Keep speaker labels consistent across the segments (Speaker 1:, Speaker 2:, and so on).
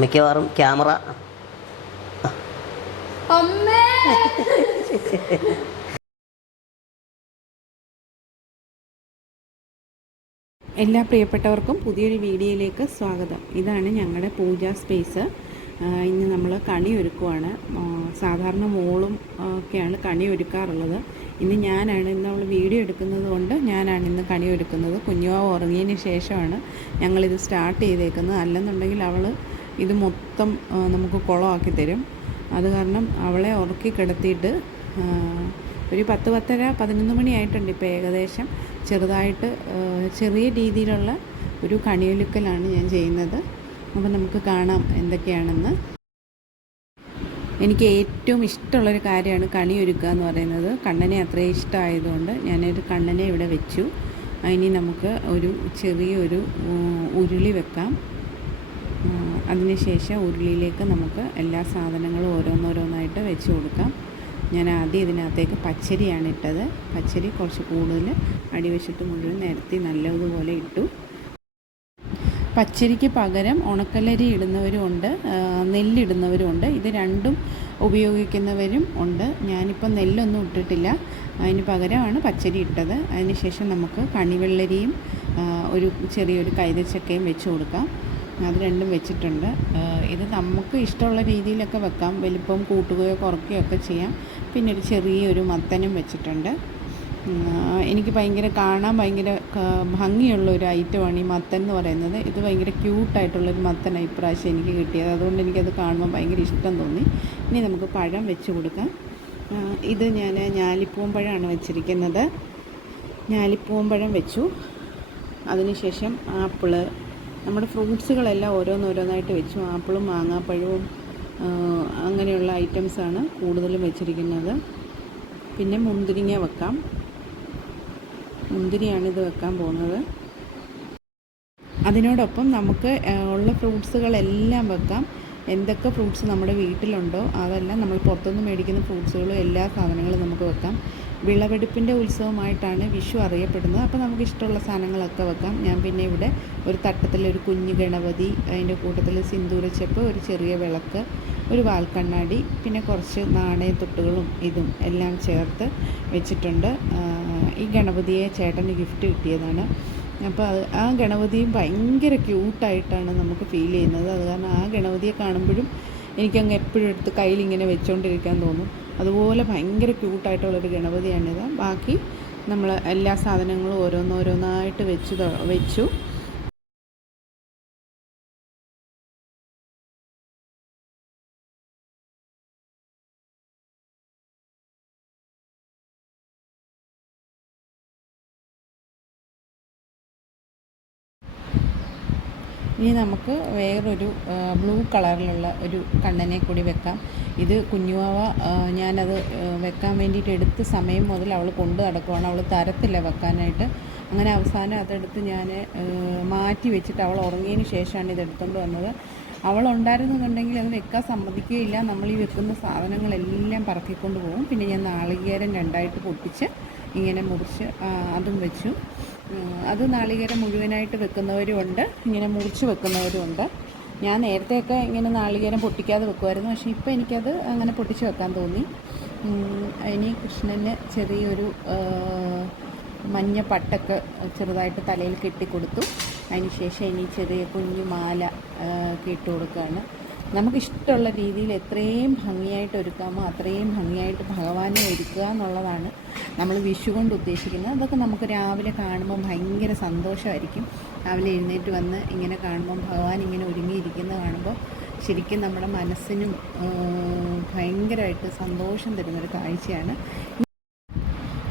Speaker 1: മിക്കവാറും ക്യാമറ.
Speaker 2: അമ്മേ!
Speaker 3: എല്ലാ പ്രിയപ്പെട്ടവർക്കും പുതിയൊരു വീഡിയോയിലേക്ക് സ്വാഗതം. ഇതാണ് ഞങ്ങളുടെ പൂജാ സ്പേസ്. ആ, ഇന്ന് നമ്മൾ കണി ഒരുക്കുവാണ്. സാധാരണ മോളും ഒക്കെയാണ് കണി ഒരുക്കാറുള്ളത്. ഇന്ന് ഞാനാണ് ഇന്ന് അവൾ വീഡിയോ എടുക്കുന്നത് കൊണ്ട് ഞാനാണ് ഇന്ന് കണി ഒരുക്കുന്നത്. കുഞ്ഞുവാവ് ഉറങ്ങിയതിന് ശേഷമാണ് ഞങ്ങളിത് സ്റ്റാർട്ട് ചെയ്തേക്കുന്നത്. അല്ലെന്നുണ്ടെങ്കിൽ അവൾ ഇത് മൊത്തം നമുക്ക് കുളമാക്കി തരും. അത് കാരണം അവളെ ഉറക്കി കിടത്തിയിട്ട് ഒരു പത്ത് പത്തര പതിനൊന്ന് മണിയായിട്ടുണ്ട് ഇപ്പോൾ ഏകദേശം. ചെറുതായിട്ട് ചെറിയ രീതിയിലുള്ള ഒരു കണിയൊലുക്കലാണ് ഞാൻ ചെയ്യുന്നത്. അപ്പോൾ നമുക്ക് കാണാം എന്തൊക്കെയാണെന്ന്. എനിക്ക് ഏറ്റവും ഇഷ്ടമുള്ളൊരു കാര്യമാണ് കണി ഒരുക്കുക എന്ന് പറയുന്നത്. കണ്ണനെ അത്രയും ഇഷ്ടമായതുകൊണ്ട് ഞാനൊരു കണ്ണനെ ഇവിടെ വെച്ചു. അതിന് നമുക്ക് ഒരു ചെറിയൊരു ഉരുളി വെക്കാം. അതിനുശേഷം ഉരുളിയിലേക്ക് നമുക്ക് എല്ലാ സാധനങ്ങളും ഓരോന്നോരോന്നായിട്ട് വെച്ച് കൊടുക്കാം. ഞാൻ ആദ്യം ഇതിനകത്തേക്ക് പച്ചരിയാണ് ഇട്ടത്. പച്ചരി കുറച്ച് കൂടുതൽ അടിവശത്ത് മുഴുവൻ നിരത്തി നല്ലതുപോലെ ഇട്ടു. പച്ചരിക്ക് പകരം ഉണക്കലരി ഇടുന്നവരും ഉണ്ട് ആ, നെല്ലിടുന്നവരും ഉണ്ട്. ഇത് രണ്ടും ഉപയോഗിക്കുന്നവരും ഉണ്ട്. ഞാനിപ്പോൾ നെല്ലൊന്നും ഇട്ടിട്ടില്ല. അതിന് പകരമാണ് പച്ചരി ഇട്ടത്. അതിനുശേഷം നമുക്ക് കണിവെള്ളരിയും ഒരു ചെറിയൊരു കൈതച്ചക്കയും വെച്ച് കൊടുക്കാം. അത് രണ്ടും വെച്ചിട്ടുണ്ട്. ഇത് നമുക്ക് ഇഷ്ടമുള്ള രീതിയിലൊക്കെ വെക്കാം. വലിപ്പം കൂട്ടുകയോ കുറയ്ക്കുകയോ ഒക്കെ ചെയ്യാം. പിന്നെ ഒരു ചെറിയൊരു മത്തനും വെച്ചിട്ടുണ്ട്. എനിക്ക് ഭയങ്കര കാണാൻ ഭയങ്കര ഭംഗിയുള്ള ഒരു ഐറ്റമാണ് ഈ മത്തൻ എന്ന് പറയുന്നത്. ഇത് ഭയങ്കര ക്യൂട്ടായിട്ടുള്ളൊരു മത്തനാണ് ഇപ്രാവശ്യം എനിക്ക് കിട്ടിയത്. അതുകൊണ്ട് എനിക്കത് കാണുമ്പോൾ ഭയങ്കര ഇഷ്ടം തോന്നി. ഇനി നമുക്ക് പഴം വെച്ച് കൊടുക്കാം. ഇത് ഞാൻ ഞാലിപ്പൂമ്പഴമാണ് വെച്ചിരിക്കുന്നത്. ഞാലിപ്പൂമ്പഴം വെച്ചു. അതിനുശേഷം ആപ്പിൾ നമ്മുടെ ഫ്രൂട്ട്സുകളെല്ലാം ഓരോന്നോരോന്നായിട്ട് വെച്ചു. ആപ്പിളും മാങ്ങാപ്പഴവും അങ്ങനെയുള്ള ഐറ്റംസാണ് കൂടുതലും വെച്ചിരിക്കുന്നത്. പിന്നെ മുന്തിരിങ്ങ വെക്കാം. മുന്തിരിയാണ് ഇത് വെക്കാൻ പോകുന്നത്. അതിനോടൊപ്പം നമുക്ക് ഉള്ള ഫ്രൂട്ട്സുകളെല്ലാം വെക്കാം. എന്തൊക്കെ ഫ്രൂട്ട്സ് നമ്മുടെ വീട്ടിലുണ്ടോ അതെല്ലാം നമ്മൾ പുറത്തുനിന്ന് മേടിക്കുന്ന ഫ്രൂട്ട്സുകളും എല്ലാ സാധനങ്ങളും നമുക്ക് വെക്കാം. വിളവെടുപ്പിന്റെ ഉത്സവമായിട്ടാണ് വിഷു അറിയപ്പെടുന്നത്. അപ്പോൾ നമുക്ക് ഇഷ്ടമുള്ള സാധനങ്ങളൊക്കെ വെക്കാം. ഞാൻ പിന്നെ ഇവിടെ ഒരു തട്ടത്തിൽ ഒരു കുഞ്ഞു ഗണപതി അതിന്റെ കൂട്ടത്തിൽ സിന്ദൂരച്ചെപ്പ് ഒരു ചെറിയ വിളക്ക് ഒരു വാൽക്കണ്ണാടി പിന്നെ കുറച്ച് നാണയത്തൊട്ടുകളും ഇതും എല്ലാം ചേർത്ത് വെച്ചിട്ടുണ്ട്. ഈ ഗണപതിയെ ചേട്ടന് ഗിഫ്റ്റ് കിട്ടിയതാണ്. അപ്പോൾ അത് ആ ഗണപതിയും ഭയങ്കര ക്യൂട്ടായിട്ടാണ് നമുക്ക് ഫീൽ ചെയ്യുന്നത്. അത് കാരണം ആ ഗണപതിയെ കാണുമ്പോഴും എനിക്കങ്ങ് എപ്പോഴും എടുത്ത് കയ്യിലിങ്ങനെ വെച്ചുകൊണ്ടിരിക്കാൻ തോന്നും. അതുപോലെ ഭയങ്കര ക്യൂട്ടായിട്ടുള്ളൊരു ഗണപതിയാണിത്. ബാക്കി നമ്മൾ എല്ലാ സാധനങ്ങളും ഓരോന്നോരോന്നായിട്ട് വെച്ച് വെച്ചു. ഇനി നമുക്ക് വേറൊരു ബ്ലൂ കളറിലുള്ള ഒരു കണ്ണനെ കൂടി വെക്കാം. ഇത് കുഞ്ഞുവാവ ഞാനത് വെക്കാൻ വേണ്ടിയിട്ട് എടുത്ത സമയം മുതൽ അവൾ കൊണ്ട് നടക്കുവാണ്. അവൾ തരത്തില്ല വെക്കാനായിട്ട്. അങ്ങനെ അവസാനം അതെടുത്ത് ഞാൻ മാറ്റി വെച്ചിട്ട് അവൾ ഉറങ്ങിയതിന് ശേഷമാണ് ഇത് എടുത്തുകൊണ്ട് വന്നത്. അവൾ ഉണ്ടായിരുന്നുണ്ടെങ്കിൽ അത് വെക്കാൻ സമ്മതിക്കുകയില്ല. നമ്മൾ ഈ വെക്കുന്ന സാധനങ്ങളെല്ലാം പറക്കിക്കൊണ്ട് പോകും. പിന്നെ ഞാൻ നാളികേരം രണ്ടായിട്ട് പൊട്ടിച്ച് ഇങ്ങനെ മുറിച്ച് അതും വെച്ചു. അത് നാളികേരം മുഴുവനായിട്ട് വെക്കുന്നവരും ഉണ്ട് ഇങ്ങനെ മുറിച്ച് വെക്കുന്നവരും ഉണ്ട് ഞാൻ നേരത്തെയൊക്കെ ഇങ്ങനെ നാളികേരം പൊട്ടിക്കാതെ വെക്കുമായിരുന്നു പക്ഷേ ഇപ്പോൾ എനിക്കത് അങ്ങനെ പൊട്ടിച്ച് വെക്കാൻ തോന്നി. ഇനി കൃഷ്ണന് ചെറിയൊരു മഞ്ഞ പട്ടൊക്കെ ചെറുതായിട്ട് തലയിൽ കെട്ടിക്കൊടുത്തു. അതിന് ശേഷം ഇനി ചെറിയ കുഞ്ഞു മാല കെട്ടുകൊടുക്കുകയാണ് കൊടുക്കുകയാണ്. നമുക്കിഷ്ടമുള്ള രീതിയിൽ എത്രയും ഭംഗിയായിട്ട് ഒരുക്കാമോ അത്രയും ഭംഗിയായിട്ട് ഭഗവാനെ ഒരുക്കുക എന്നുള്ളതാണ് നമ്മൾ വിഷു കൊണ്ട് ഉദ്ദേശിക്കുന്നത്. അതൊക്കെ നമുക്ക് രാവിലെ കാണുമ്പോൾ ഭയങ്കര സന്തോഷമായിരിക്കും. രാവിലെ എഴുന്നേറ്റ് വന്ന് ഇങ്ങനെ കാണുമ്പോൾ ഭഗവാൻ ഇങ്ങനെ ഒരുങ്ങിയിരിക്കുന്നത് കാണുമ്പോൾ ശരിക്കും നമ്മുടെ മനസ്സിനും ഭയങ്കരമായിട്ട് സന്തോഷം തരുന്നൊരു കാഴ്ചയാണ്.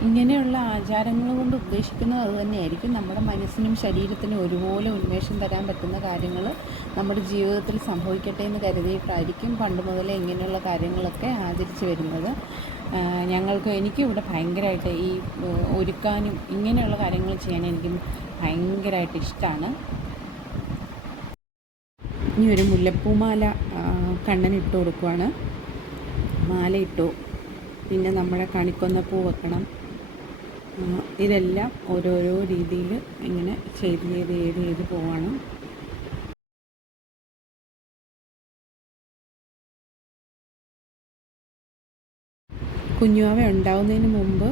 Speaker 3: ഇങ്ങനെയുള്ള ആചാരങ്ങൾ കൊണ്ട് ഉദ്ദേശിക്കുന്നത് അത് തന്നെയായിരിക്കും. നമ്മുടെ മനസ്സിനും ശരീരത്തിനും ഒരുപോലെ ഉന്മേഷം തരാൻ പറ്റുന്ന കാര്യങ്ങൾ നമ്മുടെ ജീവിതത്തിൽ സംഭവിക്കട്ടെ എന്ന് കരുതിയിട്ടായിരിക്കും പണ്ട് മുതലേ ഇങ്ങനെയുള്ള കാര്യങ്ങളൊക്കെ ആചരിച്ചു വരുന്നത്. ഞങ്ങൾക്ക് എനിക്കും ഇവിടെ ഭയങ്കരമായിട്ട് ഈ ഒരുക്കാനും ഇങ്ങനെയുള്ള കാര്യങ്ങൾ ചെയ്യാൻ എനിക്ക് ഭയങ്കരമായിട്ട് ഇഷ്ടമാണ് ഇനി ഒരു മുല്ലപ്പൂമാല കണ്ണനിട്ട് കൊടുക്കുവാണ്. മാല ഇട്ടു. പിന്നെ നമ്മുടെ കണിക്കൊന്നപ്പൂ വെക്കണം. ആ, ഇതെല്ലാം ഓരോരോ രീതിയിൽ ഇങ്ങനെ ചെയ്ത് ചെയ്ത് ചെയ്ത് ചെയ്ത് പോവാണ്. കുഞ്ഞുവാവ ഉണ്ടാവുന്നതിന് മുമ്പ്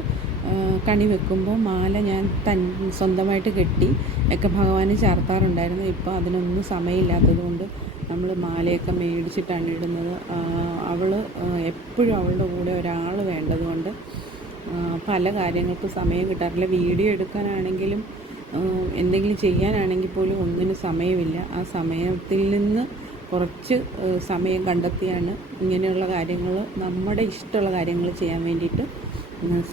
Speaker 3: കണി വെക്കുമ്പോൾ മാല ഞാൻ തൻ സ്വന്തമായിട്ട് കെട്ടി ഒക്കെ ഭഗവാന് ചാർത്താറുണ്ടായിരുന്നു. ഇപ്പോൾ അതിനൊന്നും സമയമില്ലാത്തത് കൊണ്ട് നമ്മൾ മാലയൊക്കെ മേടിച്ചിട്ടാണ് ഇടുന്നത്. അവൾ എപ്പോഴും അവളുടെ കൂടെ ഒരാൾ വേണ്ടതുകൊണ്ട് പല കാര്യങ്ങൾക്കും സമയം കിട്ടാറില്ല. വീഡിയോ എടുക്കാനാണെങ്കിലും എന്തെങ്കിലും ചെയ്യാനാണെങ്കിൽ പോലും ഒന്നിനും സമയമില്ല. ആ സമയത്തിൽ നിന്ന് കുറച്ച് സമയം കണ്ടെത്തിയാണ് ഇങ്ങനെയുള്ള കാര്യങ്ങൾ നമ്മുടെ ഇഷ്ടമുള്ള കാര്യങ്ങൾ ചെയ്യാൻ വേണ്ടിയിട്ട്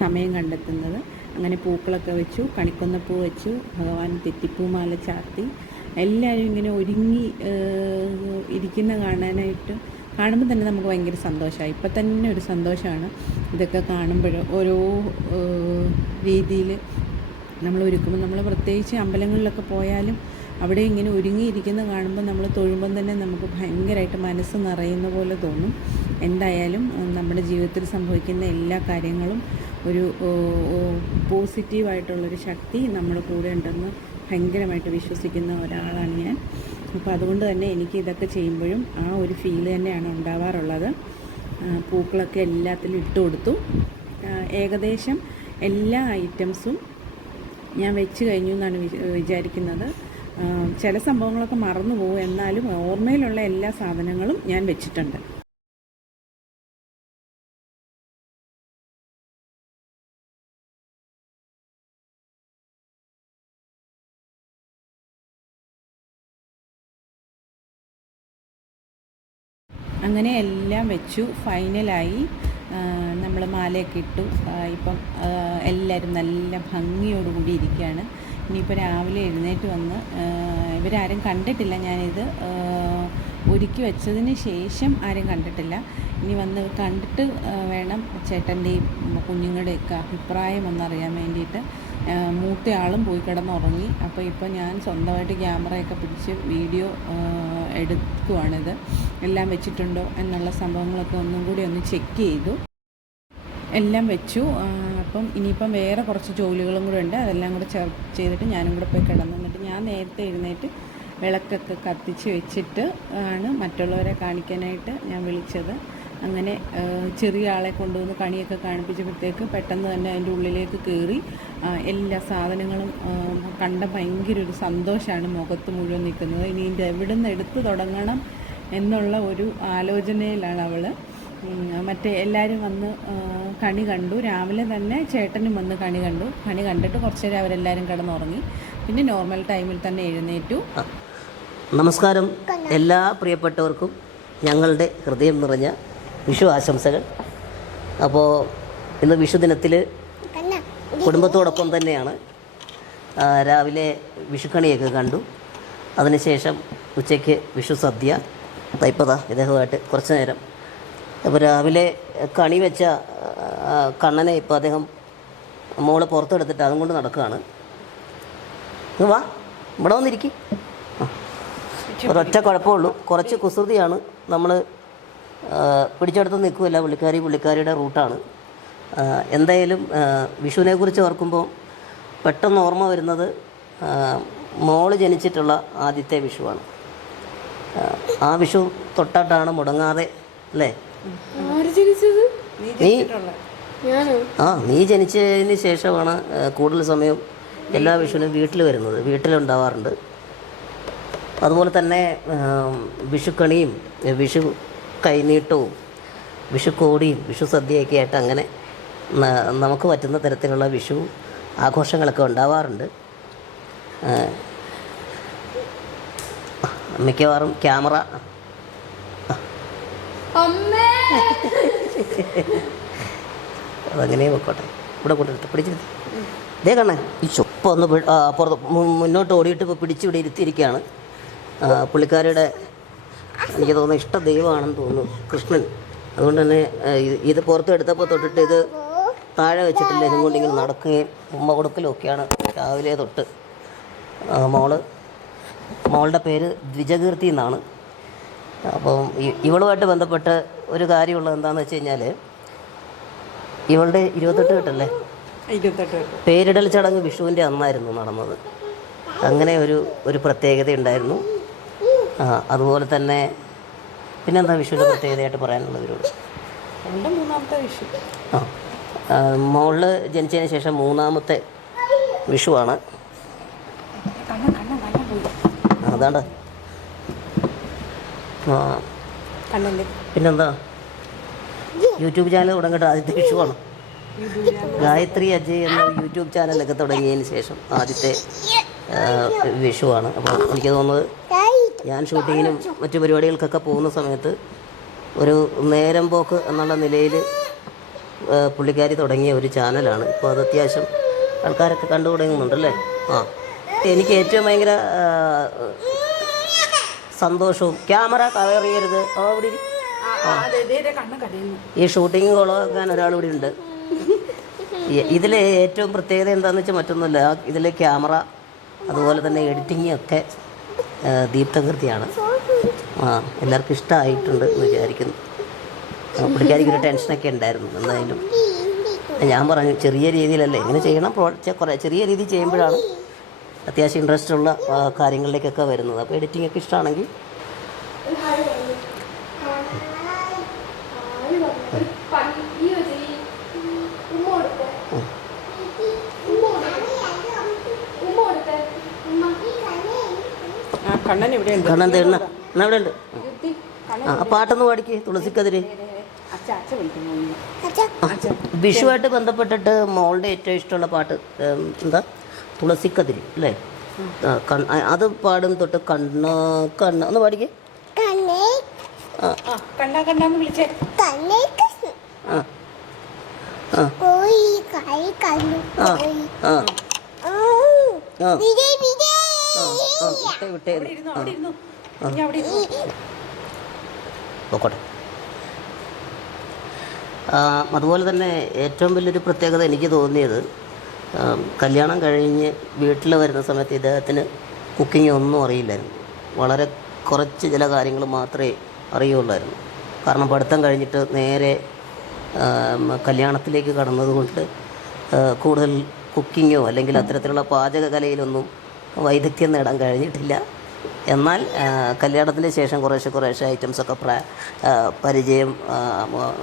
Speaker 3: സമയം കണ്ടെത്തുന്നത്. അങ്ങനെ പൂക്കളൊക്കെ വെച്ചു കണിക്കൊന്നപ്പൂ വെച്ചു ഭഗവാൻ തെറ്റിപ്പൂമാല ചാർത്തി എല്ലാവരും ഇങ്ങനെ ഒരുങ്ങി ഇരിക്കുന്ന കാണാനായിട്ട് കാണുമ്പോൾ തന്നെ നമുക്ക് ഭയങ്കര സന്തോഷമായി. ഇപ്പം തന്നെ ഒരു സന്തോഷമാണ് ഇതൊക്കെ കാണുമ്പോൾ ഓരോ രീതിയിൽ നമ്മൾ ഒരുക്കുമ്പോൾ നമ്മൾ പ്രത്യേകിച്ച് അമ്പലങ്ങളിലൊക്കെ പോയാലും അവിടെ ഇങ്ങനെ ഒരുങ്ങിയിരിക്കുന്ന കാണുമ്പോൾ നമ്മൾ തൊഴുമ്പം തന്നെ നമുക്ക് ഭയങ്കരമായിട്ട് മനസ്സ് നിറയുന്ന പോലെ തോന്നും. എന്തായാലും നമ്മുടെ ജീവിതത്തിൽ സംഭവിക്കുന്ന എല്ലാ കാര്യങ്ങളും ഒരു പോസിറ്റീവായിട്ടുള്ളൊരു ശക്തി നമ്മുടെ കൂടെ ഉണ്ടെന്ന് ഭയങ്കരമായിട്ട് വിശ്വസിക്കുന്ന ഒരാളാണ് ഞാൻ. അപ്പോൾ അതുകൊണ്ട് തന്നെ എനിക്ക് ഇതൊക്കെ ചെയ്യുമ്പോഴും ആ ഒരു ഫീൽ തന്നെയാണ് ഉണ്ടാവാറുള്ളത്. പൂക്കളൊക്കെ എല്ലാത്തിലും ഇട്ട് കൊടുത്തു. ഏകദേശം എല്ലാ ഐറ്റംസും ഞാൻ വെച്ച് കഴിഞ്ഞു എന്നാണ് വിചാരിക്കുന്നത്. ചില സംഭവങ്ങളൊക്കെ മറന്നു പോകും എന്നാലും ഓർമ്മയിലുള്ള എല്ലാ സാധനങ്ങളും ഞാൻ വെച്ചിട്ടുണ്ട്. അങ്ങനെ എല്ലാം വെച്ചു. ഫൈനലായി നമ്മൾ മാലയൊക്കെ ഇട്ടു. ഇപ്പം എല്ലാവരും നല്ല ഭംഗിയോടുകൂടി ഇരിക്കുകയാണ് ഇനിയിപ്പോൾ രാവിലെ എഴുന്നേറ്റ് വന്ന് ഇവരാരും കണ്ടിട്ടില്ല ഞാനിത്. ഒരുക്കി വെച്ചതിന് ശേഷം ആരും കണ്ടിട്ടില്ല. ഇനി വന്ന് കണ്ടിട്ട് വേണം ചേട്ടന്റെയും കുഞ്ഞുങ്ങളുടെയൊക്കെ അഭിപ്രായം ഒന്നറിയാൻ വേണ്ടിയിട്ട്. മൂത്തയാളും പോയി കിടന്നുറങ്ങി. അപ്പോൾ ഇപ്പോൾ ഞാൻ സ്വന്തമായിട്ട് ക്യാമറയൊക്കെ പിടിച്ച് വീഡിയോ എടുക്കുവാണിത്. എല്ലാം വെച്ചിട്ടുണ്ടോ എന്നുള്ള സംഭവങ്ങളൊക്കെ ഒന്നും കൂടി ഒന്ന് ചെക്ക് ചെയ്തു. എല്ലാം വെച്ചു. അപ്പം ഇനിയിപ്പം വേറെ കുറച്ച് ജോലികളും കൂടെ ഉണ്ട്. അതെല്ലാം കൂടെ ചേർ ചെയ്തിട്ട് ഞാനും കൂടെ പോയി കിടന്നു. ഞാൻ നേരത്തെ എഴുന്നേറ്റ് വിളക്കൊക്കെ കത്തിച്ച് വെച്ചിട്ട് ആണ് മറ്റുള്ളവരെ കാണിക്കാനായിട്ട് ഞാൻ വിളിച്ചത്. അങ്ങനെ ചെറിയ ആളെ കൊണ്ടുവന്ന് കണിയൊക്കെ കാണിപ്പിച്ചപ്പോഴത്തേക്ക് പെട്ടെന്ന് തന്നെ അതിന്റെ ഉള്ളിലേക്ക് കയറി എല്ലാ സാധനങ്ങളും കണ്ട ഭയങ്കര ഒരു സന്തോഷമാണ് മുഖത്ത് മുഴുവൻ നിൽക്കുന്നത്. ഇനി ഇതിന്റെ എവിടെ നിന്ന് എടുത്തു തുടങ്ങണം എന്നുള്ള ഒരു ആലോചനയിലാണ് അവൾ മറ്റേ എല്ലാവരും വന്ന് കണി കണ്ടു. രാവിലെ തന്നെ ചേട്ടനും വന്ന് കണി കണ്ടു. കണി കണ്ടിട്ട് കുറച്ച് നേരം അവരെല്ലാവരും കിടന്നുറങ്ങി. പിന്നെ നോർമൽ ടൈമിൽ തന്നെ എഴുന്നേറ്റു.
Speaker 1: നമസ്കാരം. എല്ലാ പ്രിയപ്പെട്ടവർക്കും ഞങ്ങളുടെ ഹൃദയം നിറഞ്ഞ വിഷു ആശംസകൾ അപ്പോൾ ഇന്ന് വിഷു ദിനത്തിൽ കുടുംബത്തോടൊപ്പം തന്നെയാണ്. രാവിലെ വിഷുക്കണിയൊക്കെ കണ്ടു. അതിനുശേഷം ഉച്ചയ്ക്ക് വിഷു സദ്യ. തൈപ്പത ഇദ്ദേഹമായിട്ട് കുറച്ച് നേരം. അപ്പോൾ രാവിലെ കണി വെച്ച കണ്ണനെ ഇപ്പോൾ അദ്ദേഹം മോളെ പുറത്തെടുത്തിട്ട് അതും കൊണ്ട് നടക്കുകയാണ്. വാ ഇവിടെ വന്നിരിക്കും. ഒരൊറ്റ കുഴപ്പമുള്ളൂ. കുറച്ച് കുസൃതിയാണ് നമ്മൾ പിടിച്ചെടുത്ത് നിൽക്കുമല്ല പുള്ളിക്കാരി പുള്ളിക്കാരിയുടെ റൂട്ടാണ്. എന്തായാലും വിഷുവിനെ കുറിച്ച് ഓർക്കുമ്പോൾ പെട്ടെന്ന് ഓർമ്മ വരുന്നത് മോൾ ജനിച്ചിട്ടുള്ള ആദ്യത്തെ വിഷുവാണ്. ആ, ആ വിഷു തൊട്ടാട്ടാണ് മുടങ്ങാതെ അല്ലേ? നീ ആ നീ ജനിച്ചതിന് ശേഷമാണ് കൂടുതൽ സമയം എല്ലാ വിഷുവിനും വീട്ടിൽ വരുന്നത്. വീട്ടിലുണ്ടാവാറുണ്ട്. അതുപോലെ തന്നെ വിഷുക്കണിയും വിഷു കൈനീട്ടവും വിഷുക്കോടിയും വിഷു സദ്യയൊക്കെ ആയിട്ട് അങ്ങനെ നമുക്ക് പറ്റുന്ന തരത്തിലുള്ള വിഷു ആഘോഷങ്ങളൊക്കെ ഉണ്ടാവാറുണ്ട്. മിക്കവാറും ക്യാമറ. അതങ്ങനെ പൊക്കോട്ടെ. ഇവിടെ കൊണ്ടിട്ട് പിടിച്ചിരുത്തി. ഇതേ കണ്ണേ ഈ ചൊപ്പം ഒന്ന് പുറത്ത് മുന്നോട്ട് ഓടിയിട്ട് ഇപ്പോൾ പിടിച്ചിവിടെ ഇരുത്തിയിരിക്കുകയാണ്. പുള്ളിക്കാരുടെ എനിക്ക് തോന്നുന്നു ഇഷ്ട ദൈവമാണെന്ന് തോന്നുന്നു കൃഷ്ണൻ. അതുകൊണ്ട് തന്നെ ഇത് പുറത്ത് എടുത്തപ്പോൾ തൊട്ടിട്ട് ഇത് താഴെ വെച്ചിട്ടില്ല. ഇതും കൊണ്ട് ഇങ്ങനെ നടക്കുകയും ഉമ്മ കൊടുക്കലും ഒക്കെയാണ് രാവിലെ തൊട്ട്. മോൾ മോളുടെ പേര് ദ്വിജകീർത്തി എന്നാണ്. അപ്പം ഇവളുമായിട്ട് ബന്ധപ്പെട്ട് ഒരു കാര്യമുള്ളത് എന്താണെന്ന് വെച്ച് കഴിഞ്ഞാൽ ഇവളുടെ ഇരുപത്തെട്ട് കെട്ടല്ലേ? പേരിടൽ ചടങ്ങ് വിഷുവിന്റെ അന്നായിരുന്നു നടന്നത്. അങ്ങനെ ഒരു ഒരു പ്രത്യേകത ഉണ്ടായിരുന്നു അതുപോലെ തന്നെ പിന്നെന്താ വിഷുവിന്റെ പ്രത്യേകതയായിട്ട് പറയാനുള്ളത് ഇവരോട്?
Speaker 3: രണ്ട് മൂന്നാമത്തെ വിഷു.
Speaker 1: ആ മോൾ ജനിച്ചതിന് ശേഷം മൂന്നാമത്തെ വിഷുവാണ്. അതാണ്ട്. പിന്നെന്താ? യൂട്യൂബ് ചാനൽ തുടങ്ങിയിട്ട് ആദ്യത്തെ വിഷുവാണ്. ഗായത്രി അജയ് എന്ന യൂട്യൂബ് ചാനലൊക്കെ തുടങ്ങിയതിന് ശേഷം ആദ്യത്തെ വിഷുവാണ്. അപ്പോൾ എനിക്ക് തോന്നുന്നത് ഞാൻ ഷൂട്ടിങ്ങിനും മറ്റു പരിപാടികൾക്കൊക്കെ പോകുന്ന സമയത്ത് ഒരു നേരം പോക്ക് എന്നുള്ള നിലയിൽ പുള്ളിക്കാരി തുടങ്ങിയ ഒരു ചാനലാണ്. ഇപ്പോൾ അത് അത്യാവശ്യം ആൾക്കാരൊക്കെ കണ്ടു തുടങ്ങുന്നുണ്ടല്ലേ? ആ. എനിക്ക് ഏറ്റവും ഭയങ്കര സന്തോഷവും. ക്യാമറ കവറിയരുത്. ആ, അവിടെ ഈ ഷൂട്ടിങ് കൊളവാക്കാൻ ഒരാൾ ഇവിടെ ഉണ്ട്. ഇതിൽ ഏറ്റവും പ്രത്യേകത എന്താണെന്ന് വെച്ചാൽ മറ്റൊന്നുമില്ല. ഇതിലെ ക്യാമറ അതുപോലെ തന്നെ എഡിറ്റിംഗ് ഒക്കെ ദീപ്തകൃതിയാണ്. ആ എല്ലാവർക്കും ഇഷ്ടമായിട്ടുണ്ട് എന്ന് വിചാരിക്കുന്നു. പുള്ളിക്കാരിക്കൊരു ടെൻഷനൊക്കെ ഉണ്ടായിരുന്നു എന്തായാലും. ഞാൻ പറഞ്ഞു ചെറിയ രീതിയിലല്ലേ ഇങ്ങനെ ചെയ്യണം കുറേ ചെറിയ രീതി ചെയ്യുമ്പോഴാണ് അത്യാവശ്യം ഇൻട്രസ്റ്റ് ഉള്ള കാര്യങ്ങളിലേക്കൊക്കെ വരുന്നത്. അപ്പോൾ എഡിറ്റിംഗ് ഒക്കെ ഇഷ്ടമാണെങ്കിൽ
Speaker 3: ആ കണ്ണൻ ഇവിടെ ഉണ്ട്
Speaker 1: എന്നാ ഇവിടെ ഉണ്ട് ആ ആ പാട്ടൊന്ന് പാടിക്ക് തുളസിക്കതിര്. വിഷുവായിട്ട് ബന്ധപ്പെട്ടിട്ട് മോളുടെ ഏറ്റവും ഇഷ്ടമുള്ള പാട്ട് എന്താ? തുളസിക്കതിരി അല്ലേ? ആ, കൺ- ആ, അത് പാടും തൊട്ട് കണ്ണ കണ്ണ. ഒന്ന് പാടിക്കേ. ആ.
Speaker 3: ആ കണ്ണാ കണ്ണാന്ന് വിളിച്ചേ.
Speaker 1: ആ. ആ. ആ ആ.
Speaker 2: ആ,
Speaker 1: അതുപോലെ തന്നെ ഏറ്റവും വലിയൊരു പ്രത്യേകത എനിക്ക് തോന്നിയത് കല്യാണം കഴിഞ്ഞ് വീട്ടിൽ വരുന്ന സമയത്ത് ഇദ്ദേഹത്തിന് കുക്കിംഗ് ഒന്നും അറിയില്ലായിരുന്നു. വളരെ കുറച്ച് ചില കാര്യങ്ങൾ മാത്രമേ അറിയുള്ളായിരുന്നു കാരണം പഠിത്തം കഴിഞ്ഞിട്ട് നേരെ കല്യാണത്തിലേക്ക് കടന്നതുകൊണ്ട് കൂടുതൽ കുക്കിങ്ങോ അല്ലെങ്കിൽ അത്തരത്തിലുള്ള പാചക കലയിലൊന്നും വൈദഗ്ധ്യം നേടാൻ കഴിഞ്ഞിട്ടില്ല. എന്നാൽ കല്യാണത്തിന് ശേഷം കുറേശ്ശെ കുറേശ്ശെ ഐറ്റംസൊക്കെ പ്ര പരിചയം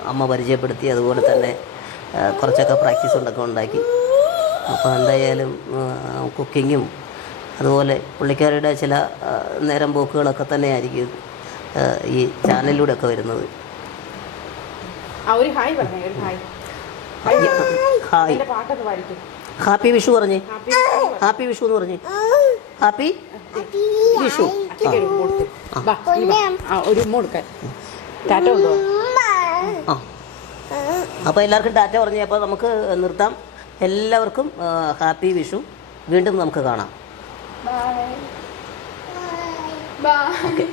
Speaker 1: അമ്മ- പരിചയപ്പെടുത്തി അതുപോലെ തന്നെ കുറച്ചൊക്കെ പ്രാക്ടീസ് ഉണ്ടൊക്കെ ഉണ്ടാക്കി. അപ്പോൾ എന്തായാലും കുക്കിങ്ങും അതുപോലെ പുള്ളിക്കാരുടെ ചില നേരം പോക്കുകളൊക്കെ തന്നെയായിരിക്കും ഈ ചാനലിലൂടെ ഒക്കെ വരുന്നത്.
Speaker 3: ഒരു ഹായ് പറഞ്ഞേ ഹായ്.
Speaker 1: ഹായ്. ഹാപ്പി വിഷു പറഞ്ഞേ.
Speaker 3: ഹാപ്പി
Speaker 1: ഹാപ്പി വിഷു എന്ന് പറഞ്ഞേ. ഹാപ്പി വിഷു.
Speaker 3: അപ്പൊ ഒരു കൊടുക്കാൻ. ടാറ്റ
Speaker 1: ആ. അപ്പോൾ എല്ലാവർക്കും ടാറ്റ പറഞ്ഞു. അപ്പോൾ നമുക്ക് നിർത്താം. എല്ലാവർക്കും ഹാപ്പി വിഷു. വീണ്ടും നമുക്ക് കാണാം.
Speaker 2: Bye
Speaker 1: okay.